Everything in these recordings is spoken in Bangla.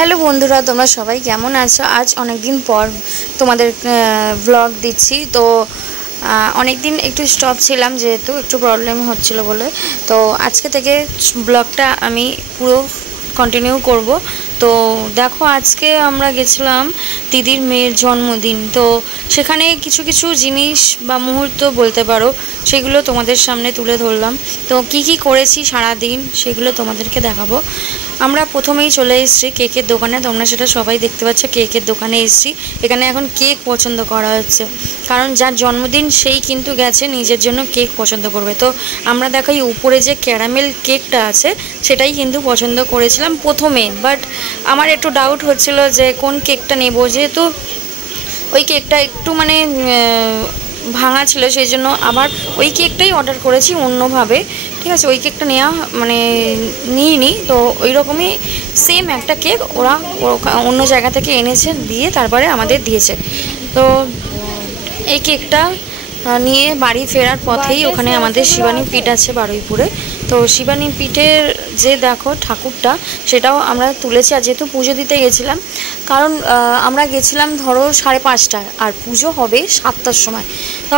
হ্যালো বন্ধুরা, তোমরা সবাই কেমন আছো? আজ অনেক দিন পর তোমাদের ব্লগ দিচ্ছি। তো অনেক দিন একটু স্টপ ছিলাম, যেহেতু একটু প্রবলেম হচ্ছিল বলে। তো আজকে থেকে ব্লগটা আমি পুরো কন্টিনিউ করব। তো দেখো, আজকে আমরা গেছিলাম দিদির মেয়ের জন্মদিন। তো সেখানে কিছু কিছু জিনিস বা মুহূর্ত বলতে পারো, সেগুলো তোমাদের সামনে তুলে ধরলাম। তো কি কি করেছি সারা দিন সেগুলো তোমাদেরকে দেখাবো। আমরা প্রথমেই চলে এসেছি কেকের দোকানে। তোমরা সেটা সবাই দেখতে পাচ্ছ, কেকের দোকানে এসেছি। এখানে এখন কেক পছন্দ করা হচ্ছে, কারণ যার জন্মদিন সেই কিন্তু গেছে নিজের জন্য কেক পছন্দ করবে। তো আমরা দেখাই উপরে যে ক্যারামেল কেকটা আছে সেটাই কিন্তু পছন্দ করেছিলাম প্রথমে, বাট আমার একটু ডাউট হচ্ছিল যে কোন কেকটা নেব, যেহেতু ওই কেকটা একটু মানে ভাঙা ছিল, সেই জন্য আবার ওই কেকটাই অর্ডার করেছি অন্যভাবে। ঠিক আছে, ওই কেকটা নেওয়া মানে নিইনি। তো ওই রকমই সেম একটা কেক ওরা অন্য জায়গা থেকে এনেছে, দিয়ে তারপরে আমাদের দিয়েছে। তো এই কেকটা নিয়ে বাড়ি ফেরার পথেই ওখানে আমাদের শিবানী পীঠ আছে বারুইপুরে। তো শিবানী পীঠের যে দেখো ঠাকুরটা, সেটাও আমরা তুলেছি। আর যেহেতু পুজো দিতে গেছিলাম, কারণ আমরা গেছিলাম ধরো 5:30টায়, আর পুজো হবে 7টার সময়। তো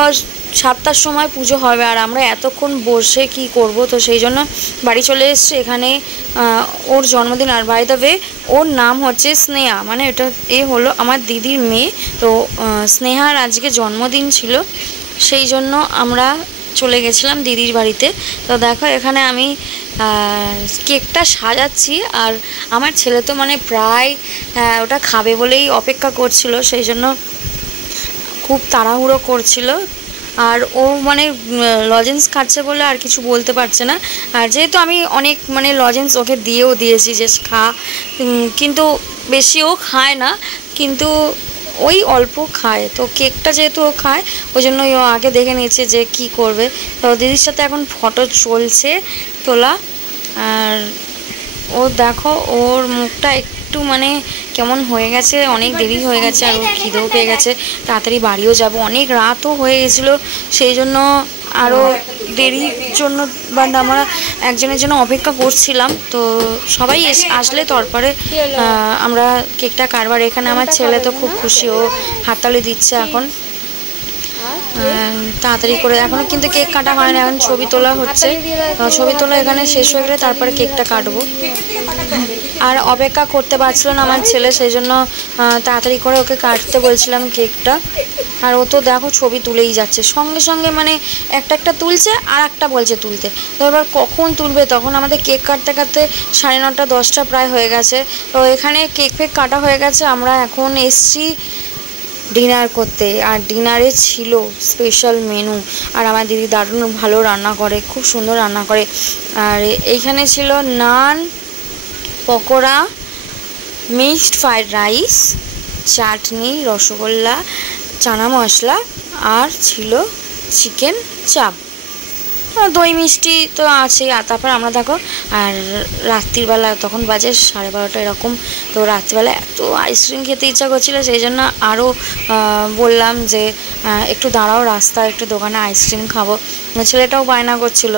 7টার সময় পুজো হবে, আর আমরা এতক্ষণ বসে কি করব? তো সেই জন্য বাড়ি চলে এসেছি। এখানে ওর জন্মদিন, আর বাই দ্য ওয়ে ওর নাম হচ্ছে স্নেহা, মানে এটা হলো আমার দিদির মেয়ে। তো স্নেহার আজকে জন্মদিন ছিল, সেই জন্য আমরা চলে গেছিলাম দিদির বাড়িতে। তো দেখো, এখানে আমি কেকটা সাজাচ্ছি, আর আমার ছেলে তো মানে প্রায় ওটা খাবে বলেই অপেক্ষা করছিল, সেই জন্য খুব তাড়াহুড়ো করছিল। আর ও মানে লজেন্স খাচ্ছে বলে আর কিছু বলতে পারছে না। আর যেহেতু আমি অনেক মানে লজেন্স ওকে দিয়েছি যে খা, কিন্তু বেশিও খায় না, কিন্তু ওই অল্প খায়। তো কেকটা যেহেতু ও খায়, ওই জন্যই ও আগে দেখে নিয়েছে যে কি করবে। তো দিদির সাথে এখন ফটো চলছে তোলা। আর ও দেখো, ওর মুখটা একটু মানে কেমন হয়ে গেছে, অনেক দেরি হয়ে গেছে, আর ও খিদেও পেয়ে গেছে। তাড়াতাড়ি বাড়িও যাব, অনেক রাতও হয়ে গেছিলো, সেই জন্য আরও দেরির জন্য বা আমরা একজনের জন্য অপেক্ষা করছিলাম। তো সবাই আসলে তারপরে আমরা কেকটা কাটবার। এখানে আমার ছেলে তো খুব খুশি, ও হাততালি দিচ্ছে এখন তাড়াতাড়ি করে। এখনও কিন্তু কেক কাটা হয় না, এখন ছবি তোলা হচ্ছে। ছবি তোলা এখানে শেষ হয়ে গেলে তারপরে কেকটা কাটবো। আর অপেক্ষা করতে পারছিল না আমার ছেলে, সেই জন্য তাড়াতাড়ি করে ওকে কাটতে বলছিলাম কেকটা। আর ও তো দেখো ছবি তুলেই যাচ্ছে সঙ্গে সঙ্গে, মানে একটা একটা তুলছে আর একটা বলছে তুলতে। তো এবার কখন তুলবে, তখন আমাদের কেক কাটতে কাটতে 9:30 10টা প্রায় হয়ে গেছে। তো এখানে কেক ফেক কাটা হয়ে গেছে, আমরা এখন এসছি ডিনার করতে। আর ডিনারে ছিল স্পেশাল মেনু। আর আমার দিদি দারুণ ভালো রান্না করে, খুব সুন্দর রান্না করে। আর এইখানে ছিল নান, পকোড়া, মিক্সড ফ্রাইড রাইস, চাটনি, রসগোল্লা, চানা মশলা, আর ছিল চিকেন চাপ, দই মিষ্টি তো আছেই। আর তারপর আমরা দেখো, আর রাত্রিবেলা তখন বাজে 12:30 এরকম। তো রাত্রিবেলা এত আইসক্রিম খেতে ইচ্ছা করছিল, সেই জন্য আরও বললাম যে একটু দাঁড়াও, রাস্তায় একটু দোকানে আইসক্রিম খাবো। ছেলেটাও বায়না করছিল।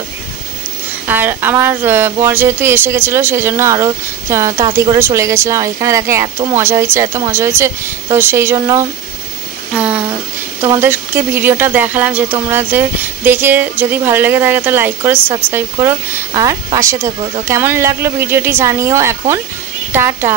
আর আমার বর যেহেতু এসে গেছিলো, সেই জন্য আরও তাড়াতাড়ি করে চলে গেছিলাম। আর এখানে দেখে এত মজা হয়েছে। তো সেই জন্য তোমাদেরকে ভিডিওটা দেখালাম, যে তোমাদের দেখে যদি ভালো লেগে থাকে তো লাইক করো, সাবস্ক্রাইব করো, আর পাশে থেকো। তো কেমন লাগলো ভিডিওটি জানিও। এখন টাটা।